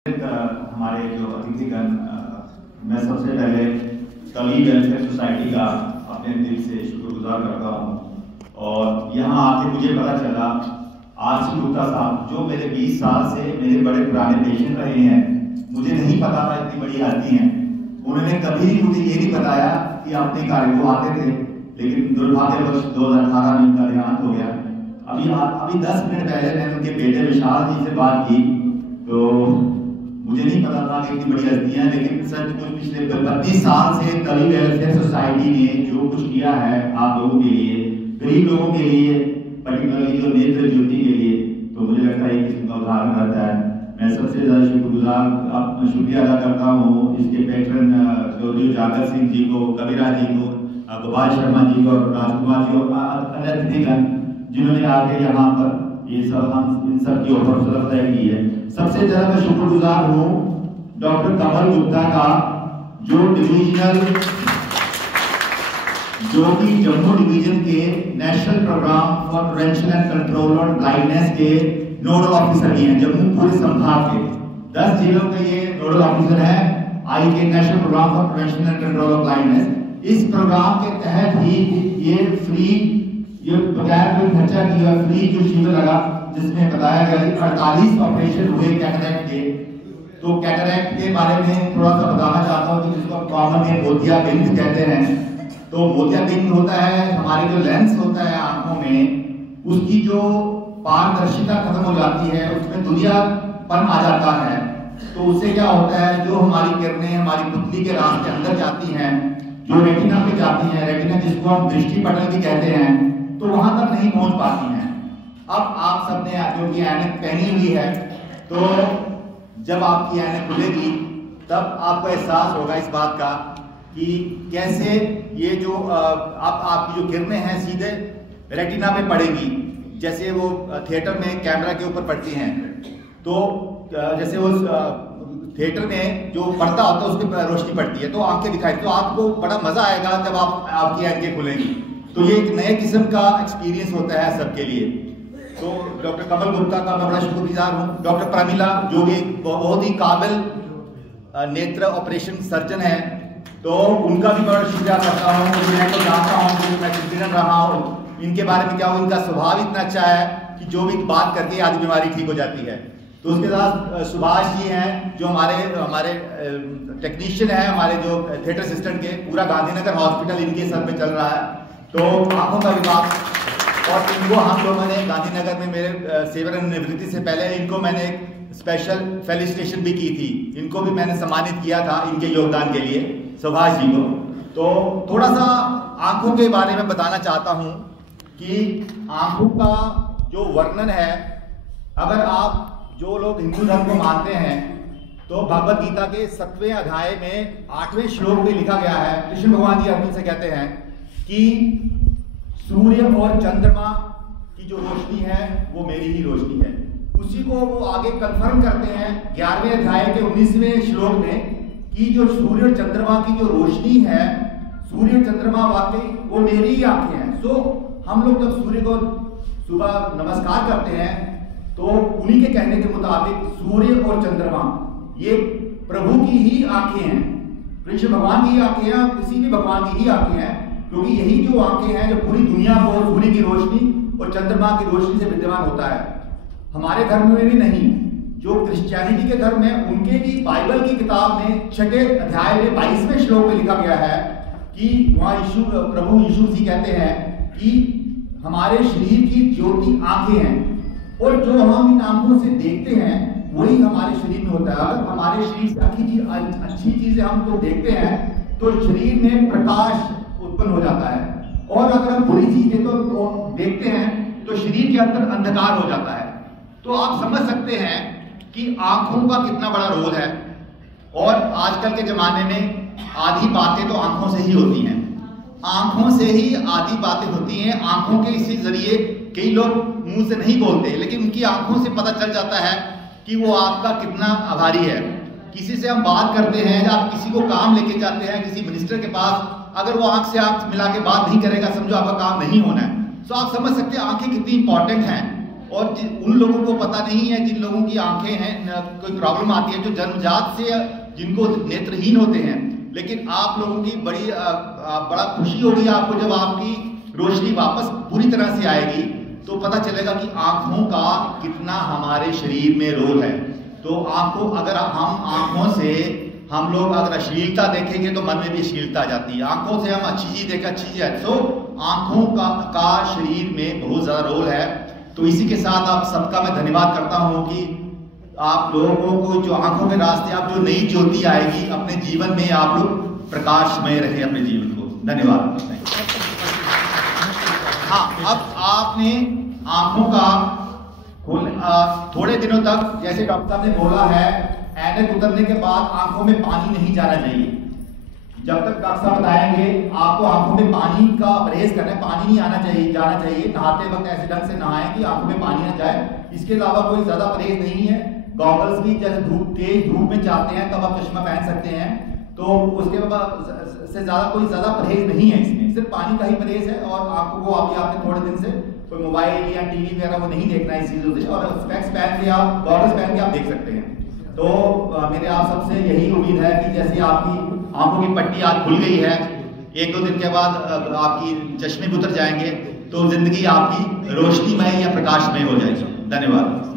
हमारे जो अतिथिगण, मैं सबसे पहले तली वेलफेयर सोसाइटी का अपने दिल से शुक्रगुजार करता हूँ। और यहाँ आके मुझे पता चला आरसी गुप्ता साहब जो मेरे 20 साल से मेरे बड़े पुराने पेशेंट रहे हैं, मुझे नहीं पता था इतनी बड़ी आती हैं। उन्होंने कभी मुझे ये नहीं बताया कि अपने कार्य को आते थे, लेकिन दुर्भाग्यवश 2018 में उनका देहांत हो गया। अभी 10 मिनट पहले मैंने उनके बेटे विशाल जी से बात की, तो मुझे नहीं पता था कि इतनी बड़ी हस्तियां, लेकिन सचमुच पिछले 32 साल से तली वेलफेयर सोसाइटी ने जो कुछ किया है आप लोगों के लिए, गरीब लोगों के लिए, पर्टिकुलरली जो नेत्र ज्योति के लिए, तो मुझे लगता है कि इसका उदाहरण रहता है। मैं सबसे ज्यादा शुक्रिया अदा करता हूँ इसके पैट्रन जो जागर सिंह जी को, कबीरा जी को, गोपाल शर्मा जी को, राजकुमार जी और अन्य अतिथिगण जिन्होंने आके यहाँ पर ये सब हम इन सब की हौसला अफजाई की है। सबसे ज्यादा मैं शुक्रगुजार हूँ डॉक्टर कमल गुप्ता का, जो कि जम्मू डिवीजन के national program for prevention and control on blindness के नोडल ऑफिसर भी हैं। जम्मू पूरे संभाग के 10 जिलों के ये नोडल ऑफिसर हैं आई के national program for prevention and control of blindness. इस प्रोग्राम के तहत ही ये बगैर कोई खर्चा किया फ्री जो शिविर लगा, जिसमें बताया गया कि 48 ऑपरेशन हुए कैटरैक्ट के। तो कैटरैक्ट के बारे में थोड़ा सा बताना चाहता हूँ कि जिसको कॉमन में मोतियाबिंद कहते हैं। तो मोतियाबिंद होता है हमारी जो लेंस होता है आंखों में, उसकी जो पारदर्शिता खत्म हो जाती है, उसमें दुनियापन आ जाता है। तो उससे क्या होता है, जो हमारी किरणें हमारी पुतली के रास्ते अंदर जाती हैं, जो रेटिना पे जाती हैं, रेटिना जिसको हम दृष्टि पटल भी कहते हैं, तो वहां तक नहीं पहुंच पाती हैं। अब आप सबने जो कि ऐनक पहनी हुई है, तो जब आपकी ऐनक खुलेगी तब आपको एहसास होगा इस बात का कि कैसे ये जो आपकी जो किरणें हैं सीधे रेटिना पे पड़ेगी, जैसे वो थिएटर में कैमरा के ऊपर पड़ती हैं। तो जैसे वो थिएटर में जो पर्दा होता है उस पर रोशनी पड़ती है तो आंखें दिखाई, तो आपको बड़ा मजा आएगा जब आपकी आंखें खुलेंगी। तो ये एक नए किस्म का एक्सपीरियंस होता है सबके लिए। तो डॉक्टर कमल गुप्ता का मैं बड़ा शुक्रगुजार हूँ। डॉक्टर प्रमिला जो कि बहुत ही काबिल नेत्र ऑपरेशन सर्जन है, तो उनका भी बड़ा शुक्रिया करता हूँ। मैं तो जानता हूँ, मैं चिंतित रहा हूँ इनके बारे में, क्या हो इनका स्वभाव इतना अच्छा है कि जो भी बात करके आधी बीमारी ठीक हो जाती है। तो उसके साथ सुभाष जी हैं जो हमारे टेक्नीशियन हैं, हमारे जो थिएटर असिस्टेंट के, पूरा गांधीनगर हॉस्पिटल इनके सर पे चल रहा है। तो आंखों का विभाग, और इनको हम लोगों ने गांधीनगर में मेरे सेवानिवृत्ति से पहले इनको मैंने एक स्पेशल फेलिसिटेशन भी की थी, इनको भी मैंने सम्मानित किया था इनके योगदान के लिए, सुभाष जी को। तो थोड़ा सा आंखों के बारे में बताना चाहता हूं कि आंखों का जो वर्णन है, अगर आप जो लोग हिंदू धर्म को मानते हैं तो भगवत गीता के 7वें अध्याय में 8वें श्लोक में लिखा गया है, कृष्ण भगवान जी अर्जुन से कहते हैं कि सूर्य और चंद्रमा की जो रोशनी है वो मेरी ही रोशनी है। उसी को वो आगे कंफर्म करते हैं 11वें अध्याय के 19वें श्लोक में कि जो सूर्य और चंद्रमा की जो रोशनी है, सूर्य चंद्रमा वाकई वो मेरी ही आंखें हैं। सो हम लोग जब सूर्य को सुबह नमस्कार करते हैं तो उन्हीं के कहने के मुताबिक सूर्य और चंद्रमा ये प्रभु की ही आंखें हैं, कृष्ण भगवान की ही आंखें हैं, किसी भी भगवान की ही आंखें हैं, क्योंकि यही जो आंखें हैं जो पूरी दुनिया को सूर्य की रोशनी और चंद्रमा की रोशनी से विद्यमान होता है। हमारे धर्म में भी नहीं, जो क्रिश्चियनिटी के धर्म है उनके भी बाइबल की किताब में 6ठे अध्याय में 22वें श्लोक में लिखा गया है कि वहां प्रभु यीशु जी कहते हैं कि हमारे शरीर की ज्योति आंखें हैं, और जो हम इन आंखों से देखते हैं वही हमारे शरीर में होता है। अगर हमारे शरीर से अच्छी चीजें हम तो देखते हैं तो शरीर में प्रकाश उत्पन्न हो जाता है, और अगर हम बुरी चीजें तो देखते हैं तो शरीर के अंदर अंधकार हो जाता है। तो आप समझ सकते हैं कि आंखों का कितना बड़ा रोल है। और आजकल के जमाने में आधी बातें तो आंखों से ही होती हैं, आंखों से ही आधी बातें होती हैं। आंखों के इसी जरिए कई लोग मुंह से नहीं बोलते, लेकिन उनकी आंखों से पता चल जाता है कि वो आपका कितना आभारी है। किसी से हम बात करते हैं, आप किसी को काम लेके जाते हैं किसी मिनिस्टर के पास, अगर वो आंख से आंख मिला के बात नहीं करेगा, समझो आपका काम नहीं होना है। तो आप समझ सकते हैं आंखें कितनी इंपॉर्टेंट हैं। और उन लोगों को पता नहीं है जिन लोगों की आंखें हैं, कोई प्रॉब्लम आती है, जो जन्मजात से जिनको नेत्रहीन होते हैं। लेकिन आप लोगों की बड़ा खुशी होगी आपको जब आपकी रोशनी वापस पूरी तरह से आएगी, तो पता चलेगा कि आंखों का कितना हमारे शरीर में रोल है। तो आपको अगर हम आंखों से हम लोग अगर अश्लीलता देखेंगे तो मन में भी अश्लीलता आ जाती है। आंखों से हम अच्छी चीज देखें, अच्छी चीज है। तो आंखों का शरीर में बहुत ज्यादा रोल है। तो इसी के साथ आप सबका मैं धन्यवाद करता हूं कि आप लोगों को जो आंखों के रास्ते आप जो नई ज्योति आएगी अपने जीवन में, आप लोग प्रकाशमय रहे अपने जीवन को। धन्यवाद। हाँ, अब आपने आंखों का थोड़े दिनों तक, जैसे डॉक्टर साहब ने बोला है, ऐनक उतरने के बाद आंखों में पानी नहीं जाना चाहिए। जब तक डॉक्टर साहब बताएंगे आपको आंखों में पानी का परहेज करना है, पानी नहीं जाना चाहिए। नहाते वक्त ऐसे ढंग से नहाएं कि आंखों में पानी ना जाए। इसके अलावा कोई ज्यादा परहेज नहीं है। गॉगल्स भी जैसे तेज धूप में जाते हैं तब आप चश्मा पहन सकते हैं। तो उसके बाद से ज्यादा परहेज नहीं है इसमें, सिर्फ पानी का ही परहेज है। और आंखों को आपने थोड़े दिन से कोई मोबाइल या टीवी वगैरह वो नहीं देखना है इस चीजों से। और स्पेक्स पहन के आप, गॉगल्स पहन के आप देख सकते हैं। तो मेरे आप सबसे यही उम्मीद है कि जैसे आपकी आंखों की पट्टी आज खुल गई है, 1-2 दिन के बाद आपकी चश्मे भी उतर जाएंगे, तो जिंदगी आपकी रोशनीमय या प्रकाशमय हो जाएगी। धन्यवाद।